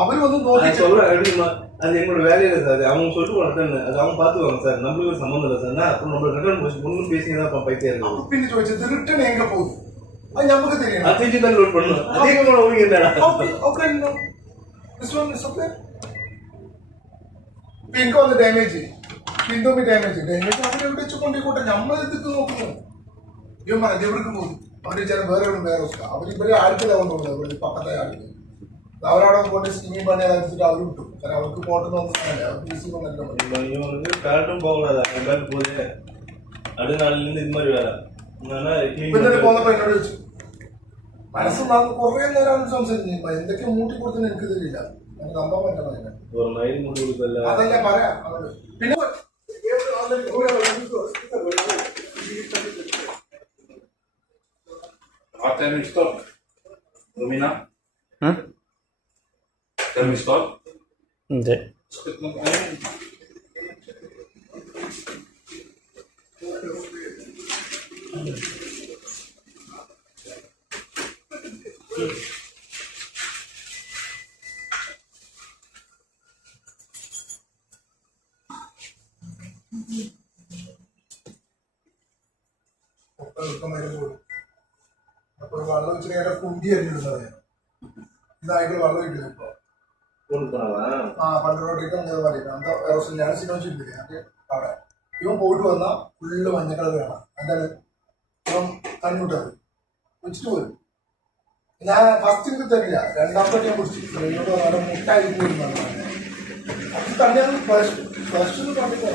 அவரு வந்து சொல்ல அது எங்களோட வேலையில சார். அவங்க சொல்லிட்டு வரட்டேன்னு அது அவங்க பார்த்துக்குவாங்க சார். நம்மளுக்கு சம்மந்தம் இல்லை சார். அப்புறம் நம்ம ரிட்டர்ன் ஒன்றும் பேசிதான் பைத்தியா இருக்கு. பின்னு ചോദിച്ചത് ரிட்டர்ன் எங்க போகுது அது நமக்கு தெரியும். அது தான் லோட் பண்ணணும். அதே கூட உங்களுக்கு என்ன this one is okay. പിങ്കോ ഒന്ന് ഡാമേജ് പിന്തോ ഡാമേജ് അവരെ എവിടെ വെച്ചുകൊണ്ടിരിക്കോട്ടെ നമ്മളെടുത്ത് നോക്കുന്നു. ഇവന്മാർ എവിടേക്ക് പോകും? അവർ വിചാരം വേറെ എവിടെ വേറെ അവർ ഇവരെ ആൾക്കാരാവും തോന്നുന്നത്. പക്കത്തെ ആൾക്ക് അവരവിടെ പോയിട്ട് സ്റ്റിമിങ് പണി അതനുസരിച്ചിട്ട് അവർ വിട്ടു. കാരണം അവർക്ക് പോട്ടെന്ന് തോന്നുന്നില്ല. അവർക്ക് ഈസി பண்ணலாம். கரெக்டும் போகக்கூடாது. எல்லாரும் போகுது அடுத்த நாளிலேருந்து இது மாதிரி வேலை പിന്നീട് പോന്നപ്പോ എന്നോട് ചോദിച്ചു മനസ്സ് കുറെ നേരം സംസാരിച്ചു. എന്തൊക്കെ മൂട്ടി കൊടുത്തെന്ന് എനിക്ക് തരില്ല. നമ്പാൻ പറ്റണ ஒரு மயில் முடி கொடுக்கல അതല്ലേ പറയാം. പിന്നെ Tell me stop. Lumina? Tell me stop. Hindi. അപ്പൊ വെള്ളം വെച്ച് നേരെ കുണ്ടി അരിഞ്ഞിടുന്നത് ഇതായിട്ട് വെള്ളം ഇട്ടില്ല. ഇപ്പൊ പണ്ടോട്ടേക്ക് അങ്ങനെ പറയും അന്ത ഞാൻ സിനിമ ചെയ്തില്ലേ അത് അവിടെ ഇവൻ പോയിട്ട് വന്നാൽ ഫുള്ള് മഞ്ഞക്കളർ വേണം. എന്താണ് ഇവൻ കണ്ണുട്ടത് വെച്ചിട്ട് പോരും. ഞാൻ ഫസ്റ്റ് എനിക്ക് തരില്ല. രണ്ടാമത്തെ ഞാൻ കുടിച്ചു എന്നോട് അവിടെ മുട്ടായി പോയിരുന്നാണ്. അത് തന്നെയാണ് ഫ്ലഷ് ഫ്ലഷ് കണ്ടിട്ട്